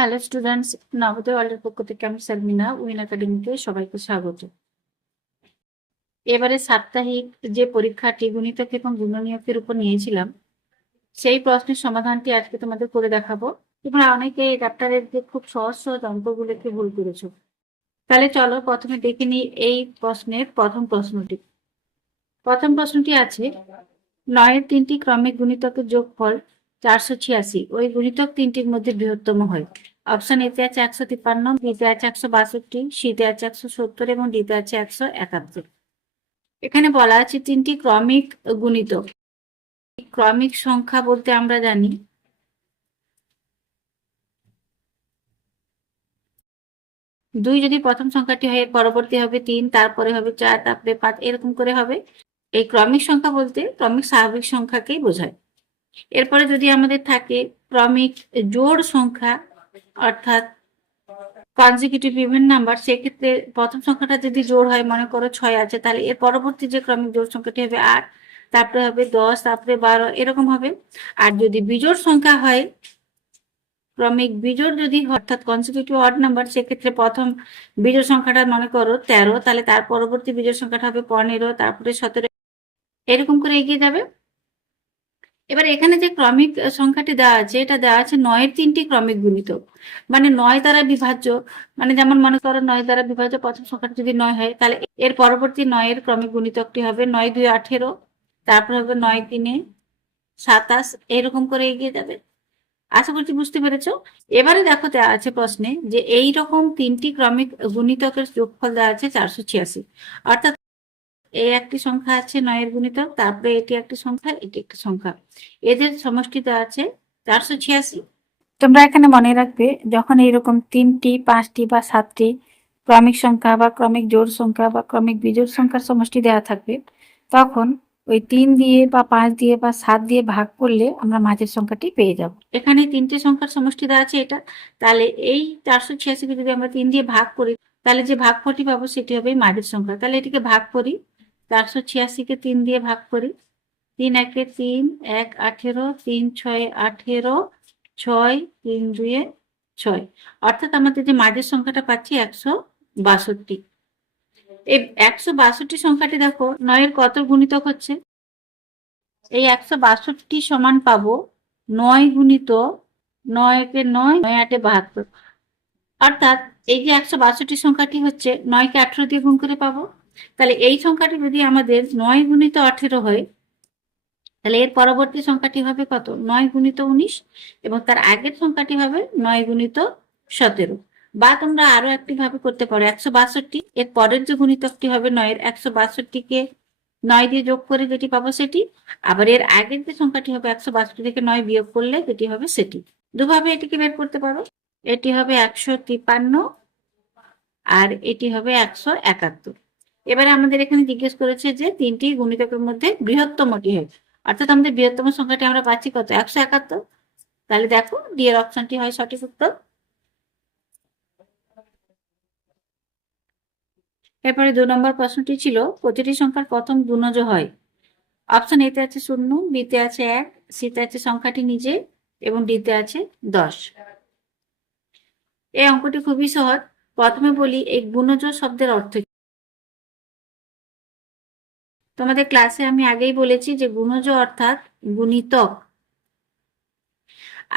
Hello students, Navodaya ওয়ার্ল্ডের পক্ষ থেকে আমি সালমিনা উইন একাডেমিতে সবাইকে স্বাগত। এবারে সাপ্তাহিক যে পরীক্ষাটি গণিতক এবং গুণনীয়কের উপর নিয়েছিলাম, সেই প্রশ্নের সমাধানটি আজকে তোমাদের করে দেখাবো। তোমরা অনেকে এই চ্যাপ্টারের যে খুব সহজ সহজ অঙ্কগুলোকে ভুল করেছো। তাহলে চলো প্রথমে দেখে নিই এই প্রশ্নের প্রথম প্রশ্নটি। প্রথম প্রশ্নটি আছে, 9-এর 3টি ক্রমিক গুণিতকের যোগফল 486 ওই গুণিতক তিনটির মধ্যে বৃহত্তম হয়। অপশন এতে আছে 153, বিতে আছে 162, সিতে আছে 170 এবং ডিতে আছে 171। এখানে বলা আছে 3টি ক্রমিক গুণিতক। ক্রমিক সংখ্যা বলতে আমরা জানি 2 যদি প্রথম সংখ্যাটি হয়, পরবর্তী হবে 3, তারপরে হবে 4, তারপরে 5, এরকম করে হবে। এই ক্রমিক সংখ্যা বলতে ক্রমিক স্বাভাবিক সংখ্যাকেই বোঝায়। এরপরে যদি আমাদের থাকে ক্রমিক জোড় সংখ্যা অর্থাৎ কনজিকিউটিভ ইভেন নাম্বার, সেক্ষেত্রে প্রথম সংখ্যাটা যদি জোড় হয়, মনে করো 6 আছে, তাহলে এর পরবর্তী যে ক্রমিক জোড় সংখ্যাটি হবে 8, তারপরে হবে 10, তারপরে 12, এরকম হবে। আর যদি বিজোড় সংখ্যা হয়, ক্রমিক বিজোড় যদি অর্থাৎ কনজিকিউটিভ অড নাম্বার, সেক্ষেত্রে প্রথম বিজোড় সংখ্যাটা মনে করো 13, তাহলে তার পরবর্তী বিজোড় সংখ্যাটা হবে 15, তারপরে 17, এরকম করে এগিয়ে যাবে। এবার এখানে যে ক্রমিক সংখ্যাটি দেওয়া আছে, এটা দেওয়া আছে 9-এর 3টি ক্রমিক গুণিতক, মানে 9 দ্বারা বিভাজ্য। মানে যেমন মনে করো 9 দ্বারা বিভাজ্য প্রথম সংখ্যাটি যদি 9 হয়, তাহলে এর পরবর্তী 9-এর ক্রমিক গুণিতকটি হবে 9 2 18, তারপর হবে 9 3 27, এরকম করে এগিয়ে যাবে। আশা করছি বুঝতে পেরেছো। এবারে দেখো দেওয়া আছে প্রশ্নে যে এই রকম 3টি ক্রমিক গুণিতকের যোগফল দেওয়া আছে 486, অর্থাৎ এই একটি সংখ্যা আছে 9-এর গুণিতক, তারপরে এটি একটি সংখ্যা, এটি একটি সংখ্যা, এদের সমষ্টিতে আছে 486। তোমরা এখানে মনে রাখবে, যখন এইরকম 3টি 5টি বা 7টি ক্রমিক সংখ্যা বা ক্রমিক জোড় সংখ্যা বা ক্রমিক বিজোড় সংখ্যার সমষ্টি দেওয়া থাকবে, তখন ওই 3 দিয়ে বা 5 দিয়ে বা 7 দিয়ে ভাগ করলে আমরা মাঝের সংখ্যাটি পেয়ে যাব। এখানে 3টে সংখ্যার সমষ্টি দেওয়া আছে এটা, তাহলে এই 486কে যদি আমরা 3 দিয়ে ভাগ করি, তাহলে যে ভাগফলটি পাবো সেটি হবে মাঝের সংখ্যা। তাহলে এটিকে ভাগ করি, 486কে 3 দিয়ে ভাগ করি, 3 একে 3, 1 18, 3 6 18, 6 3 2 6, অর্থাৎ আমাদের যে মাঝের সংখ্যাটা পাচ্ছি 162। এই 162 সংখ্যাটি দেখো 9-এর কত গুণিতক হচ্ছে। এই 162 সমান পাবো 9 গুণিত 9 কে 9, 9 8 72, অর্থাৎ এই যে 162 সংখ্যাটি হচ্ছে 9কে 18 দিয়ে গুণ করে পাবো। তাহলে এই সংখ্যাটি যদি আমাদের 9 গুণিত 18 হয়, তাহলে এর পরবর্তী সংখ্যাটি হবে কত? 9 গুণিত 19, এবং তার আগের সংখ্যাটি হবে 9 গুণিত 17। বা তোমরা আরো একটি ভাবে করতে পারো, 162 এর পরের যে গুণিতকটি হবে 9-এর, 162কে 9 দিয়ে যোগ করে যেটি পাবো সেটি, আবার এর আগের যে সংখ্যাটি হবে 162 থেকে 9 বিয়োগ করলে যেটি হবে সেটি। দুভাবে এটিকে বের করতে পারো। এটি হবে 153 আর এটি হবে 171। এবারে আমাদের এখানে জিজ্ঞেস করেছে যে 3টি গুণিতকের মধ্যে বৃহত্তমটি হয়, অর্থাৎ আমাদের বৃহত্তম সংখ্যাটি আমরা পাচ্ছি কত? 171। তাহলে দেখো ডি এর অপশনটি হয় সঠিক উত্তর। এরপরে 2 নম্বর প্রশ্নটি ছিল, প্রতিটি সংখ্যার প্রথম গুণজ হয়। অপশন এতে আছে 0, বিতে আছে 1, সিতে আছে সংখ্যাটি নিজে এবং ডিতে আছে 10। এই অঙ্কটি খুবই সহজ। প্রথমে বলি এই গুণজ শব্দের অর্থ কি। তোমাদের ক্লাসে আমি আগেই বলেছি যে গুণজ অর্থাৎ গুণিতক।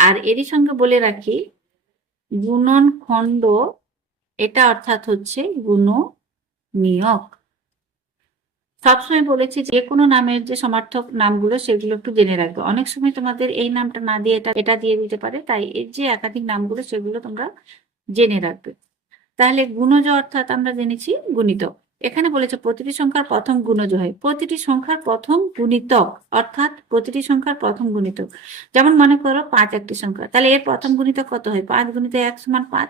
আর এরই সঙ্গে বলে রাখি, গুণন খণ্ড এটা অর্থাৎ হচ্ছে গুণনীয়ক। সবসময় বলেছি যে কোনো নামের যে সমার্থক নামগুলো সেগুলো একটু জেনে রাখবে। অনেক সময় তোমাদের এই নামটা না দিয়ে এটা দিয়ে দিতে পারে, তাই এর যে একাধিক নামগুলো সেগুলো তোমরা জেনে রাখবে। তাহলে গুণজ অর্থাৎ আমরা জেনেছি গুণিতক। এখানে বলেছে প্রতিটি সংখ্যার প্রথম গুণজ হয়। প্রতিটি সংখ্যার প্রথম গুণিতক অর্থাৎ প্রতিটি সংখ্যার প্রথম গুণিতক। যেমন মনে করো 5 একটি সংখ্যা, তাহলে এর প্রথম গুণিতক কত হয়? 5 গুণিত 1 সমান 5।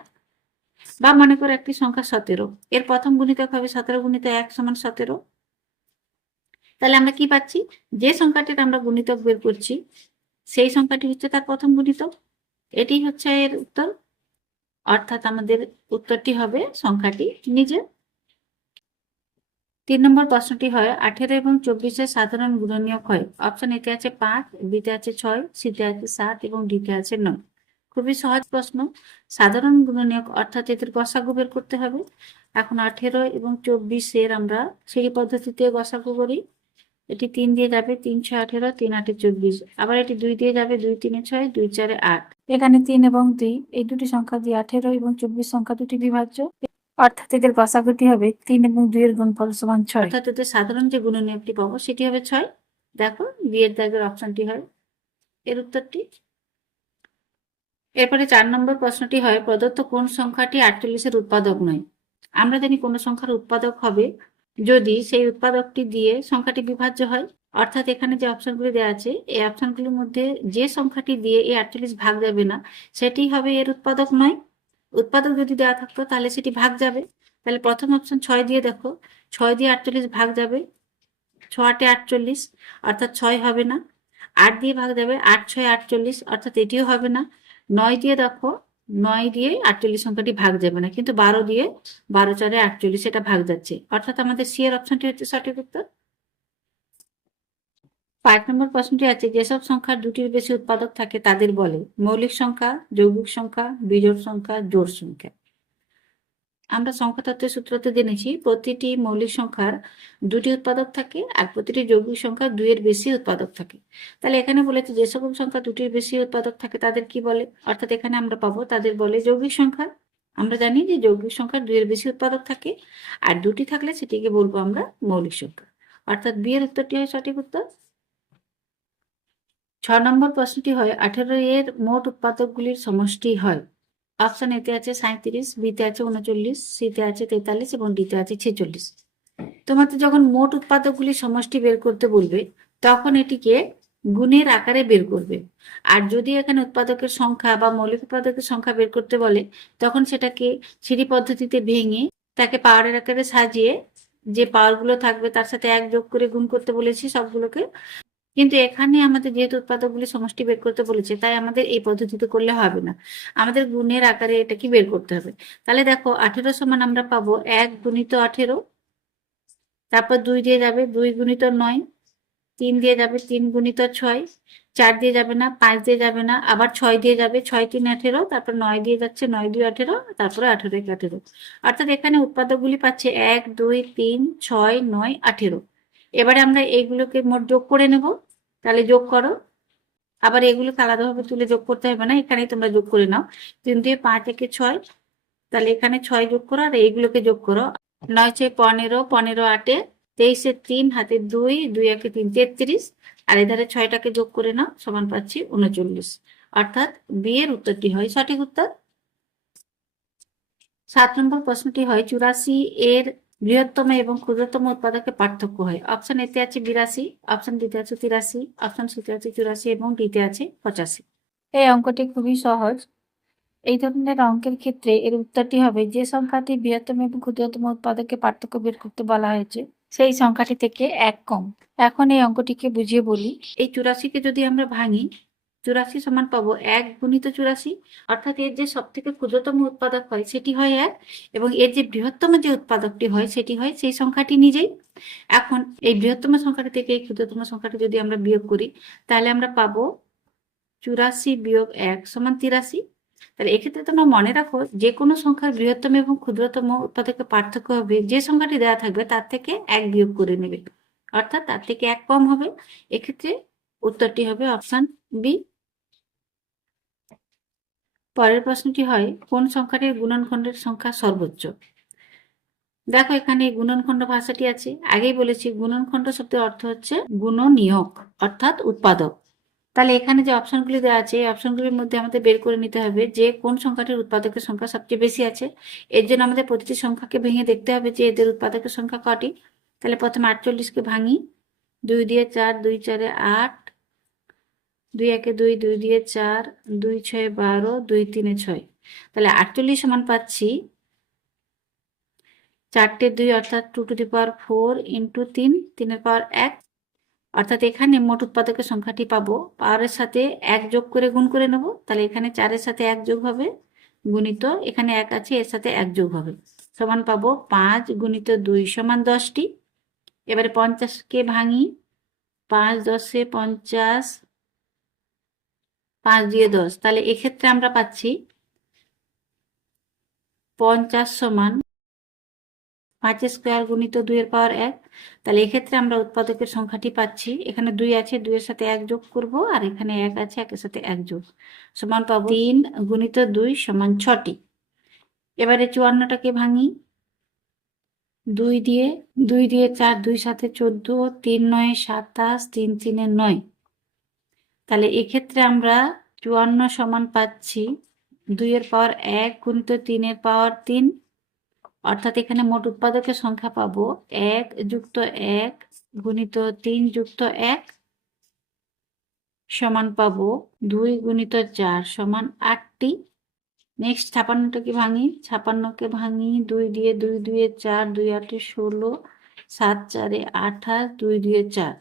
বা মনে করো একটি সংখ্যা 17, এর প্রথম গুণিতক হবে 17 গুণিত 1 সমান 17। তাহলে আমরা কি পাচ্ছি? যে সংখ্যাটির আমরা গুণিতক বের করছি সেই সংখ্যাটি হচ্ছে তার প্রথম গুণিতক। এটি হচ্ছে এর উত্তর, অর্থাৎ আমাদের উত্তরটি হবে সংখ্যাটি নিজে। 3 নম্বর প্রশ্নটি হয় 18 এবং 24-এর সাধারণ গুণনীয়ক হয়। অপশন এতে আছে 5, বিতে আছে 6, সিতে আছে 7 এবং ডিতে আছে 9। খুবই সহজ প্রশ্ন। সাধারণ গুণনীয়ক অর্থাৎ এদের গসাগু বের করতে হবে। এখন 18 এবং 24-এর আমরা সিঁড়ি পদ্ধতিতে গসাগু করি। এটি 3 দিয়ে যাবে, 3 6 18, 3 8 24। আবার এটি 2 দিয়ে যাবে, 2 3 6, 2 4 8। এখানে 3 এবং 2 এই দুটি সংখ্যা দিয়ে 18 এবং 24 সংখ্যা দুটি বিভাজ্য, অর্থাৎ এদের গসাগুটি হবে 3 এবং 2 এর গুণফল সমান 6। অর্থাৎ এদের সাধারণ যে গুণনীয়কটি পাবো সেটি হবে 6। দেখো বি এর দাগের অপশনটি হয় এর উত্তরটি। এরপরে 4 নম্বর প্রশ্নটি হয়, প্রদত্ত কোন সংখ্যাটি 48-এর উৎপাদক নয়? আমরা জানি কোন সংখ্যার উৎপাদক হবে যদি সেই উৎপাদকটি দিয়ে সংখ্যাটি বিভাজ্য হয়। অর্থাৎ এখানে যে অপশনগুলি দেওয়া আছে এই অপশনগুলির মধ্যে যে সংখ্যাটি দিয়ে এই 48 ভাগ যাবে না সেটি হবে এর উৎপাদক নয়। উৎপাদক যদি দেওয়া থাকতো তাহলে সেটি ভাগ যাবে। তাহলে প্রথম অপশন 6 দিয়ে দেখো, 6 দিয়ে 48 ভাগ যাবে, 6 8 48, অর্থাৎ 6 হবে না। 8 দিয়ে ভাগ যাবে, 8 6 48, অর্থাৎ এটিও হবে না। 9 দিয়ে দেখো, 9 দিয়ে 48 সংখ্যাটি ভাগ যাবে না, কিন্তু 12 দিয়ে 12 4 48 এটা ভাগ যাচ্ছে, অর্থাৎ আমাদের সি এর অপশনটি হচ্ছে সঠিক উত্তর। 5 নম্বর প্রশ্নটি আছে, যেসব সংখ্যার দুটির বেশি উৎপাদক থাকে তাদের বলে মৌলিক সংখ্যা, যৌগিক সংখ্যা, বিজোড় সংখ্যা, জোড় সংখ্যা। আমরা সংখ্যাতত্ত্বের সূত্রতে জেনেছি প্রতিটি মৌলিক সংখ্যার দুটি উৎপাদক থাকে আর প্রতিটি যৌগিক সংখ্যার 2 এর বেশি উৎপাদক থাকে। তাহলে এখানে বলেছে যে সকল সংখ্যা দুটির বেশি উৎপাদক থাকে তাদের কি বলে, অর্থাৎ এখানে আমরা পাবো তাদের বলে যৌগিক সংখ্যা। আমরা জানি যে যৌগিক সংখ্যার 2 এর বেশি উৎপাদক থাকে আর দুটি থাকলে সেটিকে বলবো আমরা মৌলিক সংখ্যা, অর্থাৎ বি এর উত্তরটি হয় সঠিক উত্তর। 6 নম্বর প্রশ্নটি হয় 18 এর মোট উৎপাদকগুলির সমষ্টি হয়। অপশন এতে আছে 37, বিতে আছে 39, সিতে আছে 43 এবং ডিতে আছে 46। তোমাদের যখন মোট উৎপাদকগুলি সমষ্টি বের করতে বলবে তখন এটিকে গুণের আকারে বের করবে। আর যদি এখানে উৎপাদকের সংখ্যা বা মৌলিক উৎপাদকের সংখ্যা বের করতে বলে তখন সেটাকে সিঁড়ি পদ্ধতিতে ভেঙে তাকে পাওয়ারের আকারে সাজিয়ে যে পাওয়ারগুলো থাকবে তার সাথে 1 যোগ করে গুণ করতে বলেছি সবগুলোকে। কিন্তু এখানে আমাদের যেহেতু উৎপাদকগুলি সমষ্টি বের করতে বলেছে তাই আমাদের এই পদ্ধতিতে করলে হবে না, আমাদের গুণের আকারে এটা কি বের করতে হবে। তাহলে দেখো 18 সমান আমরা পাবো 1 গুণিত 18, তারপর 2 দিয়ে যাবে 2 গুণিত 9, 3 দিয়ে যাবে 3 গুণিত 6, 4 দিয়ে যাবে না, 5 দিয়ে যাবে না, আবার 6 দিয়ে যাবে, 6 3 18, তারপর 9 দিয়ে যাচ্ছে, 9 2 18, তারপরে 18 1 18। অর্থাৎ এখানে উৎপাদকগুলি পাচ্ছে 1 2 3 6 9 18। এবারে আমরা এইগুলোকে মোট যোগ করে নেব। তাহলে যোগ করো, আবার এগুলোকে আলাদাভাবে তুলে যোগ করতে হবে না, এখানেই তোমরা যোগ করে নাও। 3 দিয়ে 5 একে 6, তাহলে এখানে 6 যোগ করো আর এইগুলোকে যোগ করো। 9 6 15, 15 8 23, 3 হাতে 2, 2 1 3 33, আর এধারে 6টাকে যোগ করে নাও, সমান পাচ্ছি 39। অর্থাৎ বি এর উত্তরটি হয় সঠিক উত্তর। 7 নম্বর প্রশ্নটি হয় 84 এর বৃহত্তম এবং ক্ষুদ্রতম উৎপাদকের পার্থক্য হয়। অপশন এতে আছে 82, অপশন বিতে আছে 83, অপশন সিতে আছে 84 এবং ডিতে আছে 85। এই অঙ্কটি খুবই সহজ। এই ধরনের অঙ্কের ক্ষেত্রে এর উত্তরটি হবে যে সংখ্যাটি বৃহত্তম এবং ক্ষুদ্রতম উৎপাদকের পার্থক্য বের করতে বলা হয়েছে সেই সংখ্যাটি থেকে 1 কম। এখন এই অঙ্কটিকে বুঝিয়ে বলি। এই 84কে যদি আমরা ভাঙি, 84 সমান পাবো 1 গুণিত 84, অর্থাৎ এর যে সব থেকে ক্ষুদ্রতম উৎপাদক হয় সেটি হয় 1 এবং এর যে বৃহত্তম যে উৎপাদকটি হয় সেটি হয় সেই সংখ্যাটি নিজেই। এখন এই বৃহত্তম সংখ্যাটি থেকে এই ক্ষুদ্রতম সংখ্যাটি যদি আমরা বিয়োগ করি তাহলে আমরা পাবো 84 বিয়োগ 1 সমান 83। তাহলে এক্ষেত্রে তোমরা মনে রাখো যে কোনো সংখ্যার বৃহত্তম এবং ক্ষুদ্রতম উৎপাদকের পার্থক্য হবে যে সংখ্যাটি দেওয়া থাকবে তার থেকে 1 বিয়োগ করে নেবে, অর্থাৎ তার থেকে 1 কম হবে। এক্ষেত্রে উত্তরটি হবে অপশন বি। পরের প্রশ্নটি হয় কোন সংখ্যাটির গুণনখণ্ডের সংখ্যা সর্বোচ্চ। দেখো এখানে গুণনখণ্ড ভাষাটি আছে, আগেই বলেছি গুণনখণ্ড শব্দের অর্থ হচ্ছে গুণনীয়ক অর্থাৎ উৎপাদক। তাহলে এখানে যে অপশনগুলি দেওয়া আছে এই অপশনগুলির মধ্যে আমাদের বের করে নিতে হবে যে কোন সংখ্যাটির উৎপাদকের সংখ্যা সবচেয়ে বেশি আছে। এর জন্য আমাদের প্রতিটি সংখ্যাকে ভেঙে দেখতে হবে যে এদের উৎপাদকের সংখ্যা কটি। তাহলে প্রথমে 48কে ভাঙি, 2 দিয়ে 4, 2 4 8, 2 1 2, 2 দিয়ে 4, 2 6 12, 2 3 6। তাহলে 48 সমান পাচ্ছি 4 2, অর্থাৎ 2 টু দি পাওয়ার 4 ইন্টু 3, 3 এর পাওয়ার 1। অর্থাৎ এখানে মোট উৎপাদকের সংখ্যাটি পাবো, পাওয়ারের সাথে 1 যোগ করে গুণ করে নেব। তাহলে এখানে 4-এর সাথে 1 যোগ হবে, গুণিত এখানে 1 আছে এর সাথে 1 যোগ হবে, সমান পাবো 5 গুণিত 2 সমান 10টি। এবারে 50কে ভাঙি, 5 10 50, 5 দিয়ে 10, তাহলে এক্ষেত্রে আমরা পাচ্ছি 50 সমান 5 স্কোয়ার গুণিত 2 এর পাওয়ার 1। তাহলে এক্ষেত্রে আমরা উৎপাদকের সংখ্যাটি পাচ্ছি, এখানে 2 আছে, 2 এর সাথে 1 যোগ করব, আর এখানে 1 আছে, 1 এর সাথে 1 যোগ, সমান পাবো 3 গুণিত 2 সমান 6টি। এবারে 54টাকে ভাঙি, 2 দিয়ে 4, 2 সাথে 14, 3 9 27, 3 3 9। তাহলে এক্ষেত্রে আমরা 54 সমান পাচ্ছি 2 এর পাওয়ার 1 গুণিত 3 এর পাওয়ার 3, অর্থাৎ এখানে মোট উৎপাদকের সংখ্যা পাবো 1 যুক্ত 1 গুণিত 3 যুক্ত 1 সমান পাবো 2 গুণিত 4 সমান 8টি। নেক্সট 56টাকে ভাঙি, 56কে ভাঙি, 2 দিয়ে 2 2 4, 2 8 16, 7 4 28, 2 2 4।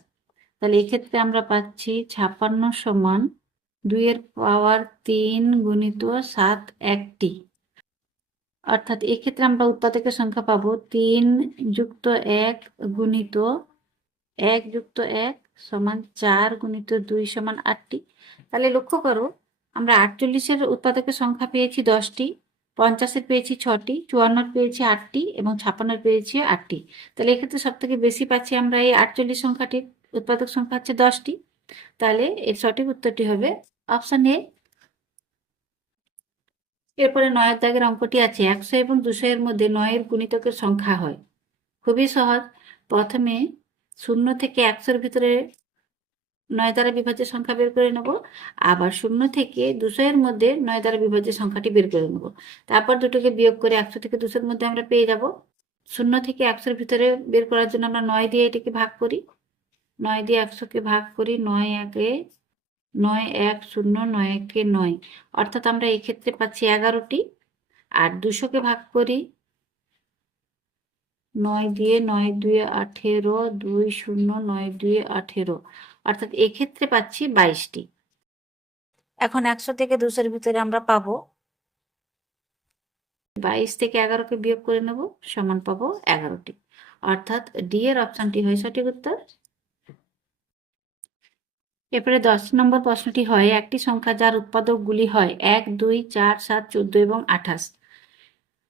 তাহলে এক্ষেত্রে আমরা পাচ্ছি 56 সমান 2 এর পাওয়ার 3 গুণিত 7 1টি, অর্থাৎ এক্ষেত্রে আমরা উৎপাদকের সংখ্যা পাবো 3 যুক্ত 1 গুণিত 1 যুক্ত 1 সমান 4 গুণিত 2 সমান 8টি। তাহলে লক্ষ্য করো, আমরা 48-এর উৎপাদকের সংখ্যা পেয়েছি 10টি, 50-এর পেয়েছি 6টি, 54-এর পেয়েছি 8টি এবং 56-এর পেয়েছি 8টি। তাহলে এক্ষেত্রে সব থেকে বেশি পাচ্ছি আমরা এই 48 সংখ্যাটির উৎপাদক সংখ্যা হচ্ছে 10টি। তাহলে এর সঠিক উত্তরটি হবে অপশন এ। এরপরে 9 দাগের অঙ্কটি আছে, 100 এবং 200 এর মধ্যে 9 এর গুণিতকের সংখ্যা হয়। খুবই সহজ, প্রথমে 0 থেকে 100-এর ভিতরে 9 দ্বারা বিভাজ্য সংখ্যা বের করে নেব, আবার 0 থেকে 200 এর মধ্যে 9 দ্বারা বিভাজ্য সংখ্যাটি বের করে নেব। তারপর দুটোকে বিয়োগ করে 100 থেকে 200-এর মধ্যে আমরা পেয়ে যাব। 0 থেকে 100-এর ভিতরে বের করার জন্য আমরা 9 দিয়ে এটাকে ভাগ করি, 9 দিয়ে 100-কে ভাগ করি, 9 1 9 1 0, 9 1 9, অর্থাৎ আমরা এই ক্ষেত্রে পাচ্ছি 11টি। আর 200-কে ভাগ করি, 9 দিয়ে 9 2 18, 2 0, 9 2 18, অর্থাৎ এক্ষেত্রে পাচ্ছি 22টি। এখন 100 থেকে 200-এর ভিতরে আমরা পাবো 22 থেকে 11-কে বিয়োগ করে নেব, সমান পাবো 11টি, অর্থাৎ ডি এর অপশনটি হয় সঠিক উত্তর। এরপরে 10 নম্বর প্রশ্নটি হয়, একটি সংখ্যা যার উৎপাদকগুলি হয় 1 2 4 7 14 এবং 28।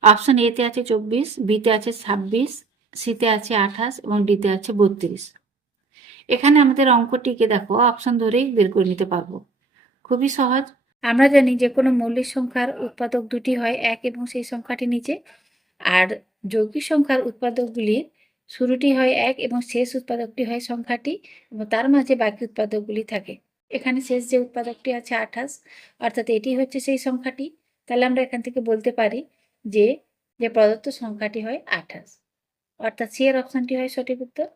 অপশন এ তে আছে 24, বিতে আছে 26, সিতে আছে 28 এবং ডিতে আছে 32। এখানে আমাদের অঙ্কটিকে দেখো অপশন ধরেই বের করে নিতে পারবো, খুবই সহজ। আমরা জানি যে কোনো মৌলিক সংখ্যার উৎপাদক দুটি হয় 1 এবং সেই সংখ্যাটি নিচে, আর যৌগিক সংখ্যার উৎপাদকগুলির শুরুটি হয় 1 এবং শেষ উৎপাদকটি হয় সংখ্যাটি, এবং তার মাঝে বাকি উৎপাদকগুলি থাকে। এখানে শেষ যে উৎপাদকটি আছে 28, অর্থাৎ এটি হচ্ছে সেই সংখ্যাটি। তাহলে আমরা এখান থেকে বলতে পারি যে যে প্রদত্ত সংখ্যাটি হয় 28, অর্থাৎ সি এর অপশনটি হয় সঠিক উত্তর।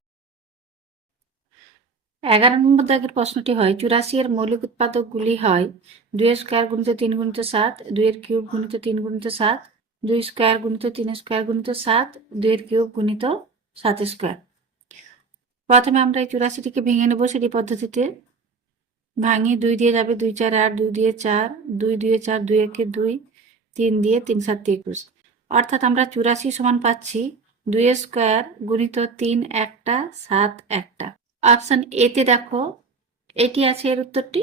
11 নম্বর দাগের প্রশ্নটি হয়, 84 এর মৌলিক উৎপাদকগুলি হয় 2 এর স্কোয়ার গুণিত 3 গুণিত 7, 2 এর কিউব গুণিত 3 গুণিত 7, 2 স্কোয়ার গুণিত 3 স্কোয়ার গুণিত 7, 2 এর কিউব গুণিত 7 স্কোয়ার। প্রথমে আমরা এই 84টিকে ভেঙে নেব সেটি পদ্ধতিতে। ভাঙি, 2 দিয়ে যাবে 2 4 8, 2 দিয়ে 4, 2 2 4, 2 1 2, 3 দিয়ে 3 7 21, অর্থাৎ আমরা 84 সমান পাচ্ছি 2 স্কোয়ার গুণিত 3 একটা 7 একটা। অপশন এ তে দেখো এটি আছে এর উত্তরটি,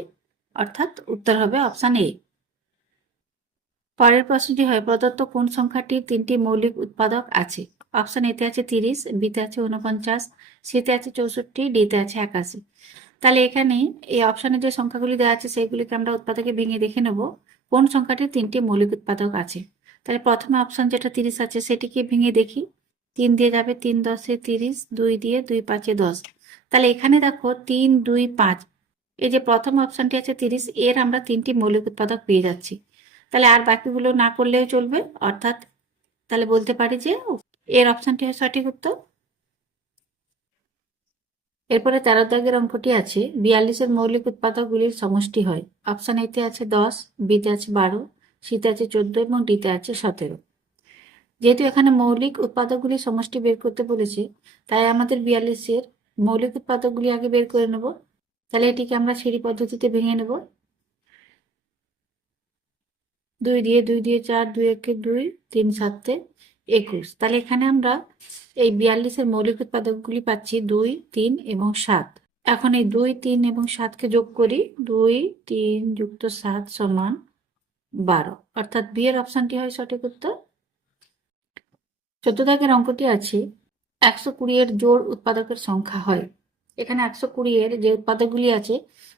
অর্থাৎ উত্তর হবে অপশন এ। পরের প্রশ্নটি হয়, প্রদত্ত কোন সংখ্যাটির 3টি মৌলিক উৎপাদক আছে? অপশন এ তে আছে 30, বিতে আছে 49, সিতে আছে 64, ডিতে আছে 81। তাহলে এখানে এই অপশনে যে সংখ্যাগুলি দেওয়া আছে সেইগুলিকে আমরা উৎপাদকে ভেঙে দেখে নেব কোন সংখ্যাটির 3টি মৌলিক উৎপাদক আছে। তাহলে প্রথমে অপশন যেটা 30 আছে সেটিকে ভেঙে দেখি, 3 দিয়ে যাবে 3 10 30, 2 দিয়ে 2 5 10। তাহলে এখানে দেখো 3 2 5, এই যে প্রথম অপশনটি আছে 30, এর আমরা 3টি মৌলিক উৎপাদক পেয়ে যাচ্ছি। তাহলে আর বাকিগুলো না করলেও চলবে, অর্থাৎ তাহলে বলতে পারি যে এর অপশনটি হয় সঠিক উত্তর। এরপরে 13 দাগের অঙ্কটি আছে, 42-এর মৌলিক উৎপাদকগুলির সমষ্টি হয়। অপশন এতে আছে 10, বিতে আছে 12, সিতে আছে 14 এবং ডিতে আছে 17। যেহেতু এখানে মৌলিক উৎপাদকগুলির সমষ্টি বের করতে বলেছে, তাই আমাদের 42-এর মৌলিক উৎপাদকগুলি আগে বের করে নেব। তাহলে এটিকে আমরা সিঁড়ি পদ্ধতিতে ভেঙে নেব, 2 দিয়ে 2 দিয়ে 4, 2 1 2, 3 7 21। তাহলে এখানে আমরা এই 42-এর মৌলিক উৎপাদকগুলি পাচ্ছি 2 3 এবং 7। এখন এই 2, 3 এবং 7কে যোগ করি। 2, 3 যুক্ত 7 সমান 12, অর্থাৎ বি এর অপশনটি হয় সঠিক উত্তর। 14 দাগের অঙ্কটি আছে 120 এর জোড় উৎপাদকের সংখ্যা হয়। এখানে 120 এর যে উৎপাদকগুলি আছে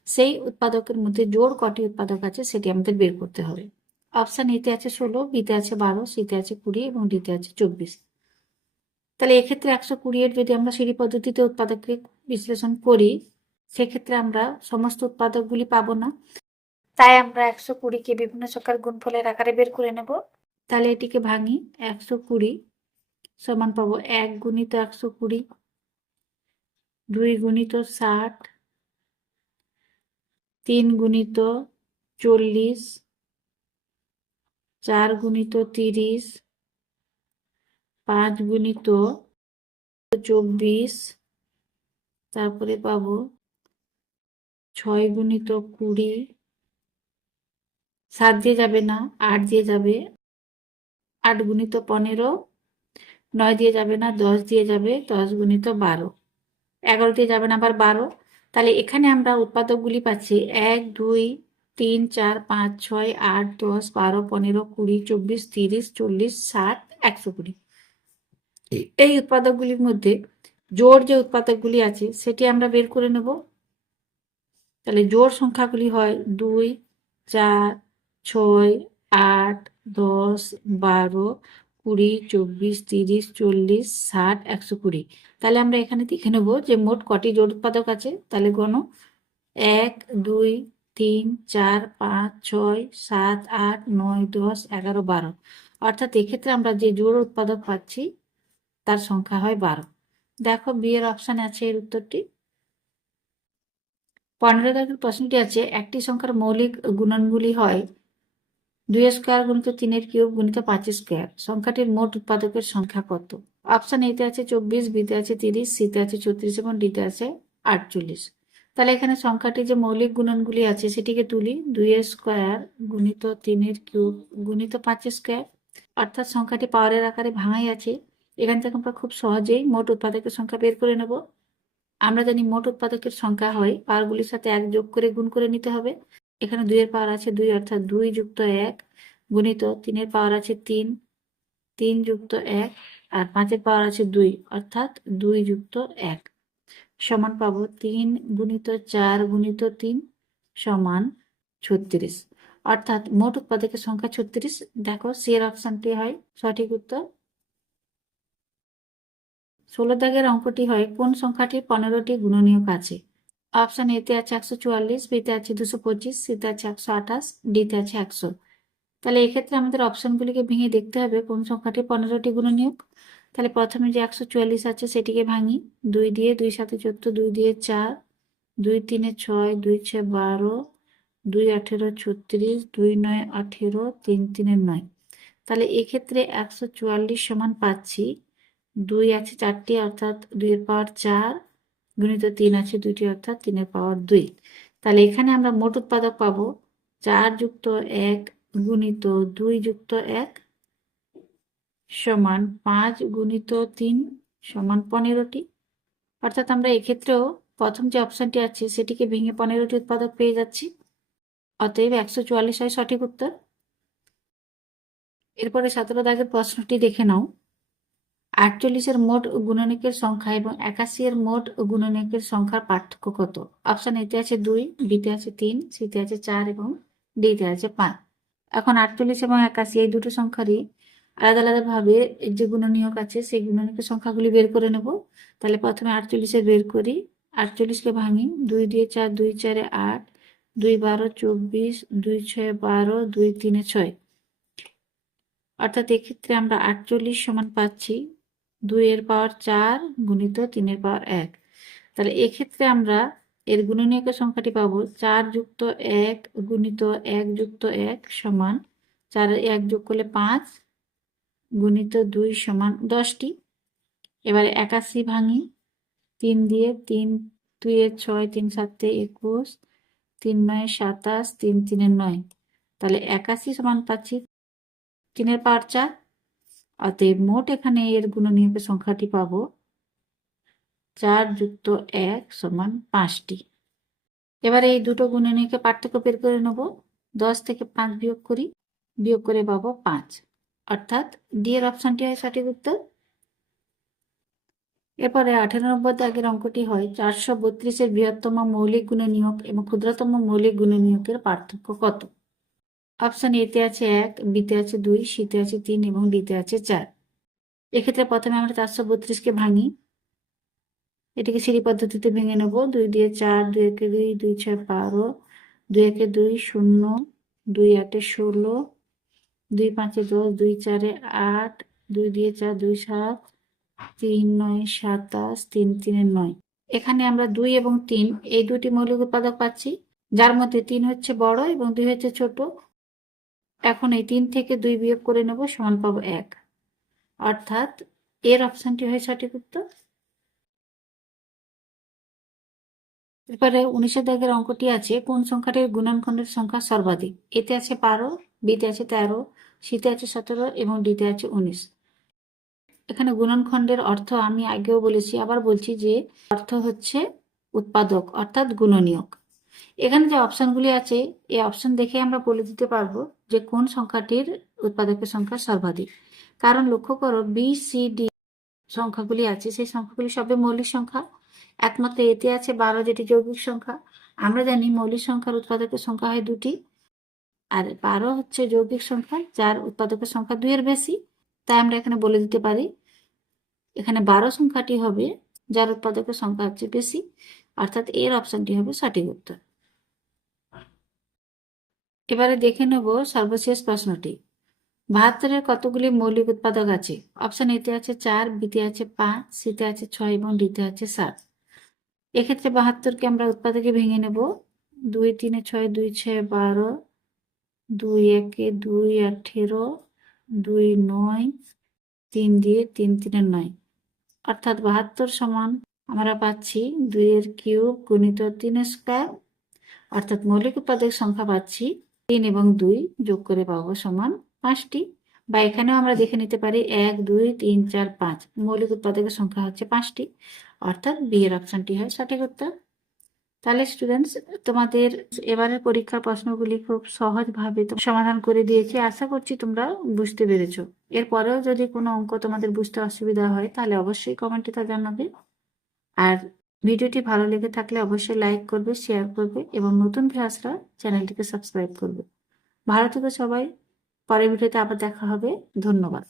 সেই উৎপাদকের মধ্যে জোড় কটি উৎপাদক আছে সেটি আমাদের বের করতে হবে। অপশন এতে আছে 16, বিতে আছে 12, সিতে আছে 20 এবং ডিতে আছে 24। তাহলে এক্ষেত্রে 120 এর যদি আমরা সিঁড়ি পদ্ধতিতে উৎপাদককে বিশ্লেষণ করি সেক্ষেত্রে আমরা সমস্ত উৎপাদকগুলি পাবো না, তাই আমরা 120কে বিভিন্ন সংখ্যার গুণফলের আকারে বের করে নেব। তাহলে এটিকে ভাঙি। 120 সমান পাবো 1 গুণিত 120, 2 গুণিত 60, 3 গুণিত 40, 4 গুণিত 30, 5 গুণিত 24, তারপরে পাবো 6 গুণিত 20, 7 দিয়ে যাবে না, 8 দিয়ে যাবে, 8 গুণিত 15, 9 দিয়ে যাবে না, 10 দিয়ে যাবে, 10 গুণিত 12, 11 দিয়ে যাবে না, আবার 12। তাহলে এখানে আমরা উৎপাদকগুলি পাচ্ছি 1, 2, 3, 4, 5, 6, 8, 10, 12, 15, 20, 24, 30, 40, 60, 120। এই উৎপাদকগুলির মধ্যে জোড় যে উৎপাদকগুলি আছে সেটি আমরা বের করে নেব। তাহলে জোড় সংখ্যাগুলি হয় 2, 4, 6, 8, 10, 12, 20, 24, 30, 40, 60, 120। তাহলে আমরা এখানে দেখে নেব যে মোট কটি জোড় উৎপাদক আছে। তাহলে গণো 1, 2, 3, 4, 5, 6, 7, 8, 9, 10, 11, 12, অর্থাৎ এক্ষেত্রে আমরা যে জোড় উৎপাদক পাচ্ছি তার সংখ্যা হয় 12। দেখো বি এর অপশানে আছে এর উত্তরটি। 15 দাগের প্রশ্নটি আছে একটি সংখ্যার মৌলিক গুণনগুলি হয় 2 স্কোয়ার গুণিত 3 কিউব গুণিত 5 স্কোয়ার, সংখ্যাটির মোট উৎপাদকের সংখ্যা কত? অপশন এতে আছে 24, বিতে আছে 30, সিতে আছে 34 এবং ডিতে আছে 48। তাহলে এখানে সংখ্যাটি যে মৌলিক গুণনগুলি আছে সেটিকে তুলি। 2 স্কোয়ার গুণিত 3 কিউব গুণিত 5 স্কোয়ার, অর্থাৎ সংখ্যাটি পাওয়ারের আকারে ভাঙাই আছে। এখান থেকে আমরা খুব সহজেই মোট উৎপাদকের সংখ্যা বের করে নেব। আমরা জানি মোট উৎপাদকের সংখ্যা হয় পাওয়ারগুলির সাথে 1 যোগ করে গুণ করে নিতে হবে। এখানে 2 এর পাওয়ার আছে 2, অর্থাৎ 2 যুক্ত 1 গুণিত 3 এর পাওয়ার আছে 3, 3 যুক্ত 1, আর 5 এর পাওয়ার আছে 2, অর্থাৎ 2 যুক্ত 1 সমান পাবো 3 গুণিত 4 গুণিত 3 সমান 36, অর্থাৎ মোট উৎপাদকের সংখ্যা 36। দেখো সি এর অপশনটি হয় সঠিক উত্তর। 16 দাগের অঙ্কটি হয় কোন সংখ্যাটির 15টি গুণনীয়ক আছে? অপশন এতে আছে 144, বিতে আছে 225, সিতে আছে 128, ডিতে আছে 100। তাহলে এক্ষেত্রে আমাদের অপশনগুলিকে ভেঙে দেখতে হবে কোন সংখ্যাটির 15টি গুণনীয়ক। তাহলে প্রথমে যে 144 আছে সেটিকে ভাঙি। 2 দিয়ে, 2 7 14, 2 দিয়ে 4, 2 3 6, 2 6 12, 2 18 36, 2 9 18, 3 3 9। তাহলে এক্ষেত্রে 144 সমান পাচ্ছি 2 আছে 4টি, অর্থাৎ 2 এর পাওয়ার 4 গুণিত 3 আছে 2টি, অর্থাৎ 3 এর পাওয়ার 2। তাহলে এখানে আমরা মোট উৎপাদক পাবো 4 যুক্ত 1 গুণিত 2 যুক্ত 1 সমান 5 গুণিত 3 সমান 15টি, অর্থাৎ আমরা এক্ষেত্রেও প্রথম যে অপশনটি আছে সেটিকে ভেঙে 15টি উৎপাদক পেয়ে যাচ্ছি। অতএব 144 হয় সঠিক উত্তর। এরপরে 17 দাগের প্রশ্নটি দেখে নাও। 48-এর মোট গুণনীয়কের সংখ্যা এবং 81-এর মোট গুণনীয়কের সংখ্যার পার্থক্য কত? অপশন এতে আছে 2, বিতে আছে 3, সিতে আছে 4 এবং ডিতে আছে 5। এখন 48 এবং 81 এই দুটো সংখ্যারই আলাদা আলাদা ভাবে যে গুণনীয়ক আছে সেই গুণনীয়কের সংখ্যাগুলি বের করে নেব। তাহলে প্রথমে 48-এর বের করি। 48কে ভাঙি। 2 দিয়ে 4, 2 4 8, 2 12 24, 2 6 12, 2 3 6, অর্থাৎ এক্ষেত্রে আমরা 48 সমান পাচ্ছি 2 এর পাওয়ার 4 গুণিত 3 এর পাওয়ার 1। তাহলে এক্ষেত্রে আমরা এর গুণনীয়কের সংখ্যাটি পাবো 4 যুক্ত 1 গুণিত 1 যুক্ত 1 সমান 4 1 যোগ করলে 5 গুণিত 2 সমান 10টি। এবারে 81 ভাঙি। 3 দিয়ে, 3 2 এর 6, 3 7 21, 3 9 27, 3 3 9। তাহলে 81 সমান পাচ্ছি 3 এর পাওয়ার 4। অতএব মোট এখানে এর গুণনীয়কের সংখ্যাটি পাবো 4 যুক্ত 1 সমান 5টি। এবারে এই দুটো গুণনীয়কের পার্থক্য বের করে নেব। 10 থেকে 5 বিয়োগ করি, বিয়োগ করে পাবো 5, অর্থাৎ ডি এর অপশনটি হয় সঠিক উত্তর। এরপরে 18 নম্বর দাগের অঙ্কটি হয় 432-এর বৃহত্তম মৌলিক গুণনীয়ক এবং ক্ষুদ্রতম মৌলিক গুণনীয়কের পার্থক্য কত? অপশন এ তে আছে 1, বি তে আছে 2, সি তে আছে 3 এবং ডি তে আছে 4। এক্ষেত্রে প্রথমে আমরা 432-কে ভাঙি, এটিকে সিঁড়ি পদ্ধতিতে ভেঙে নেব। 2 দিয়ে 4, 2 একে 2, 2 6 12, 2 একে 2 0, 2 8 16, 2 5 10, 2 4 8, 2 দিয়ে 4 2 7, 3 9 27, 3 3 9। এখানে আমরা 2 এবং 3 এই দুটি মৌলিক উৎপাদক পাচ্ছি, যার মধ্যে 3 হচ্ছে বড় এবং 2 হচ্ছে ছোট। এখন এই 3 থেকে 2 বিয়োগ করে নেব, সমান পাবো 1, অর্থাৎ এর অপশনটি হয় সঠিক উত্তর। এরপরে 19 দাগের অঙ্কটি আছে কোন সংখ্যাটির গুণনখণ্ডের সংখ্যা সর্বাধিক? এতে আছে 12, বিতে আছে 13, সিতে আছে 17 এবং ডিতে আছে 19। এখানে গুণনখণ্ডের অর্থ আমি আগেও বলেছি, আবার বলছি যে অর্থ হচ্ছে উৎপাদক অর্থাৎ গুণনীয়ক। এখানে যে অপশনগুলি আছে এই অপশন দেখে আমরা বলে দিতে পারবো যে কোন সংখ্যাটির উৎপাদকের সংখ্যা সর্বাধিক। কারণ লক্ষ্য করো বি সি ডি সংখ্যাগুলি আছে সেই সংখ্যাগুলি সবে মৌলিক সংখ্যা, একমাত্র এতে আছে 12 যেটি যৌগিক সংখ্যা। আমরা জানি মৌলিক সংখ্যার উৎপাদকের সংখ্যা হয় 2টি, আর 12 হচ্ছে যৌগিক সংখ্যা যার উৎপাদকের সংখ্যা 2 এর বেশি। তাই আমরা এখানে বলে দিতে পারি এখানে 12 সংখ্যাটি হবে যার উৎপাদকের সংখ্যা হচ্ছে বেশি, অর্থাৎ এর অপশনটি হবে সঠিক উত্তর। এবারে দেখে নেব সর্বশেষ প্রশ্নটি। 72-এর কতগুলি মৌলিক উৎপাদক আছে? অপশন এতে আছে 4, বিতে আছে 5, সিতে আছে 6 এবং ডিতে আছে 7। এক্ষেত্রে 72-কে আমরা উৎপাদকে ভেঙে নেব। 2 3 6, 2 6 12, 2 1 2 18, 2 9, 3 দিয়ে 3 3 9, অর্থাৎ 72 সমান আমরা পাচ্ছি 2 এর কিউব গুণিত 3 স্কয়ার, অর্থাৎ মৌলিক উৎপাদক সংখ্যা পাচ্ছি 3 এবং 2 যোগ করে পাবো সমান 5টি। বা এখানেও আমরা দেখে নিতে পারি 1 2 3 4 5 মৌলিক উৎপাদকের সংখ্যা হচ্ছে 5টি, অর্থাৎ বি এর অপশনটি হয় সঠিক উত্তর। তাহলে স্টুডেন্টস, তোমাদের এবারের পরীক্ষার প্রশ্নগুলি খুব সহজভাবে সমাধান করে দিয়েছি, আশা করছি তোমরা বুঝতে পেরেছো। এরপরেও যদি কোনো অঙ্ক তোমাদের বুঝতে অসুবিধা হয় তাহলে অবশ্যই কমেন্টে তা জানাবে। আর ভিডিওটি ভালো লেগে থাকলে অবশ্যই লাইক করবে, শেয়ার করবে এবং নতুন ভিউয়ার্সরা চ্যানেলটিকে সাবস্ক্রাইব করবে। ভালো থেকো সবাই, পরের ভিডিওতে আবার দেখা হবে। ধন্যবাদ।